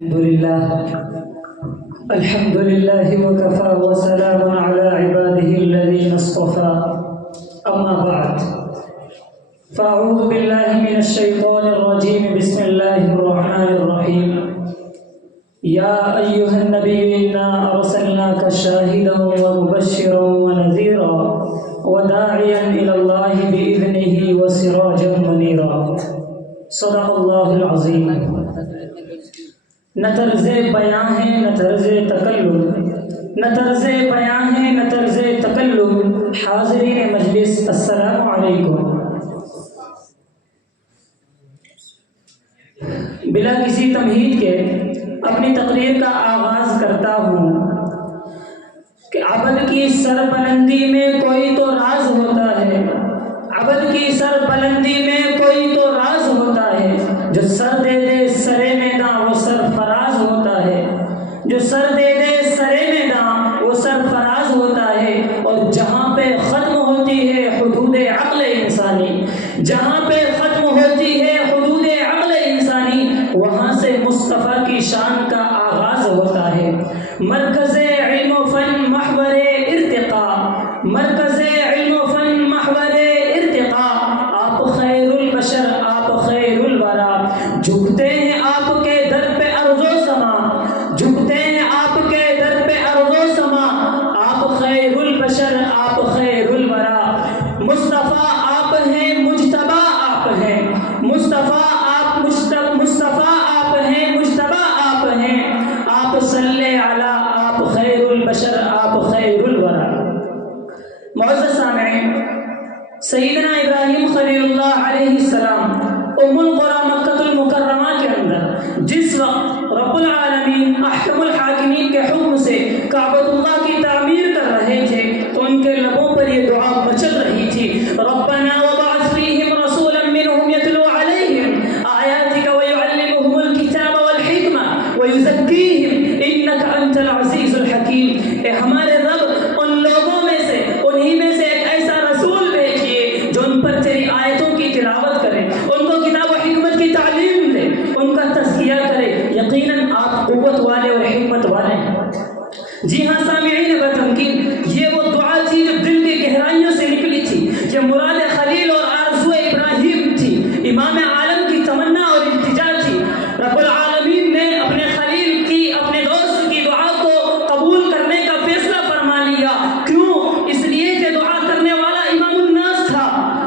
الحمد لله وكفى وسلام على عباده الذين اصطفى أما بعد فأعوذ بالله من الشيطان الرجيم بسم الله الرحمن الرحيم يا أيها النبي إنا أرسلناك شاهدا ومبشرا ونذيرا وداعيا إلى الله بإذنه وسراجا منيرا صدق الله العظيم۔ نہ طرز بیاں ہے نہ طرز تکلم، نہ طرز بیاں ہے نہ طرز تکلم، حاضرین مجلس السلام علیکم۔ بلا کسی تمہید کے اپنی تقریر کا آغاز کرتا ہوں کہ عبد کی سربلندی میں کوئی تو راز ہوتا ہے، عبد کی سربلندی میں کوئی تو راز ہوتا ہے، جو سر دے دے سرے میداں وہ سرفراز ہوتا ہے، جو سر دے دے سرے میداں وہ سرفراز ہوتا ہے۔ اور جہاں پہ ختم ہوتی ہے حدود عقل انسانی، جہاں پہ ختم ہوتی ہے حدود عقل انسانی، وہاں سے مصطفیٰ کی شان کا آغاز ہوتا ہے۔ مرکز علم و فن محور ارتقاء، مرکز علم و فن محور ارتقاء، آپ خیر البشر آپ خیر الورا، جھکتے ہیں آپ کے در پہ ارض و سما، جھکتے ہیں آپ کے در پہ ارض و سما، آپ خیر البشر آپ خیر الورا، مصطفیٰ آپ ہیں مجتبی آپ ہیں، مصطفیٰ آپ مصطفیٰ آپ ہیں مجتبی آپ ہیں، آپ صلی علی آپ خیر البشر آپ خیر الورا۔ معزز سامعین، سیدنا ابراہیم خلیل اللہ علیہ السلام ام القری مکہ المکرمہ کے اندر جس وقت رب العالمین احکم الحاکمین کے حکم سے کعبۃ اللہ کی تعمیر کر رہے تھے تو ان کے لبوں پر یہ دعا مچل رہی تھی، ربنا وبعث فیہم رسولا منہم یتلو علیہم آیاتک ویعلمہم الکتاب والحکمہ ویزکیہم انک انت العزیز الحکیم۔ اے ہمارے رب، ان لوگوں میں سے انہی میں سے ایک ایسا رسول بھیجیے جو ان پر تیری آیتوں کی تلاوت کرے، ان کو کتاب و حکمت کی تعلیم دے، ان کا تزکیہ کرے، یقیناً آپ قوت والے اور حکمت والے ہیں۔ جی ہاں سامعین بتمکین، یہ وہ دعا تھی جو دل کی گہرائیوں سے نکلی تھی، یہ مراد خلیل اور آرزو ابراہیم تھی، امام عالم کی تمنا اور التجا تھی۔ رب العالمین نے اپنے خلیل کی، اپنے دوست کی دعا کو قبول کرنے کا فیصلہ فرما لیا۔ کیوں؟ اس لیے کہ دعا کرنے والا امام الناس تھا،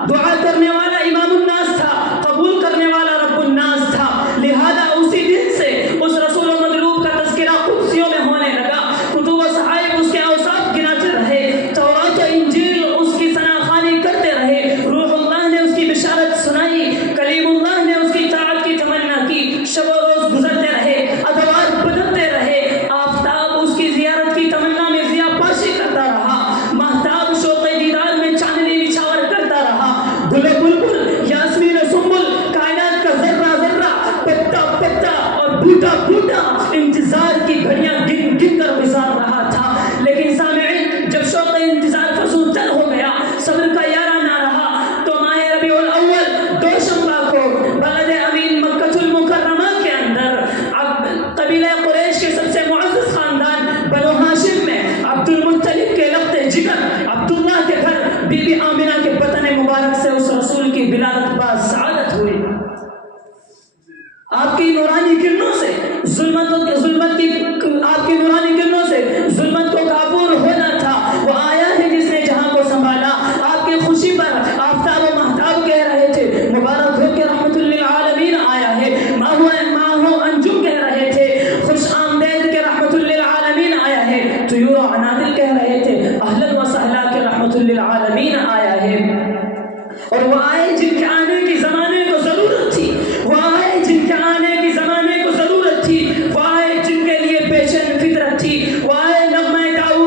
دعا کرنے والا امام الناس تھا، قبول کرنے والا رب الناس تھا، لہذا اسی دن سے اس رسول و مطلوب کا تذکرہ قدسیوں میں ہونے لگا، کتب و صحائف اس کے اوصاف گناتے رہے، تورات و انجیل اس کی ثناخوانی کرتے رہے، روح اللہ نے اس کی بشارت سنائی، کلیم اللہ نے اس کی اطاعت کی تمنا کی، شب و روز گزرتے رہے، ادوار بدلتے رہے، آفتاب اس کی زیارت کی تمنا میں ضیاء پاشی کرتا رہا، مہتاب شوق دیدار میں چاندنی نچھاور کرتا رہا، گل و بلبل یاسمین و سنبل کائنات کا ذرہ ذرہ پتا پتا اور بوٹا بوٹا انتظار کی گھڑیاں گن گن کر گزار رہا تھا۔ لیکن سامعین، جب شوق انتظار فزود تر ہو گیا، صبر کا یارہ نہ رہا، تو ماہ ربیع الاول دوشنبہ کو بلد امین مکہ المکرمہ کے اندر قبیلہ قریش کے سب سے معزز خاندان بنو ہاشم میں عبد المطلب کے لخت جگر عبداللہ کے گھر بی بی آمنہ کے بطن مبارک سے اس رسول کی ولادت با سعادت ہوئی۔ آپ کی نورانی کرنوں سے ظلمت کی آپ کی نورانی کرنوں سے ظلمت کو کافور ہونا تھا، وہ آیا ہے جس نے جہاں کو سنبھالا۔ آپ کی خوشی پر آفتاب و مہتاب کہہ رہے تھے، مبارک ہو کے رحمت للعالمین آیا ہے، ماہو انجم کہہ رہے تھے، خوش آمدید کے رحمت للعالمین آیا ہے، طیور و عنادل کہہ رہے تھے، اہلا و سہلا کے رحمت للعالمین آیا ہے۔ اور وہ آئے جن کے آنے کی زمانے کو ضرورت تھی، وہ آئے جن کے آنے کی زمانے کو ضرورت تھی، وہ آئے جن کے لیے پیشن فطرت تھی، وہ آئے نغمہ داؤد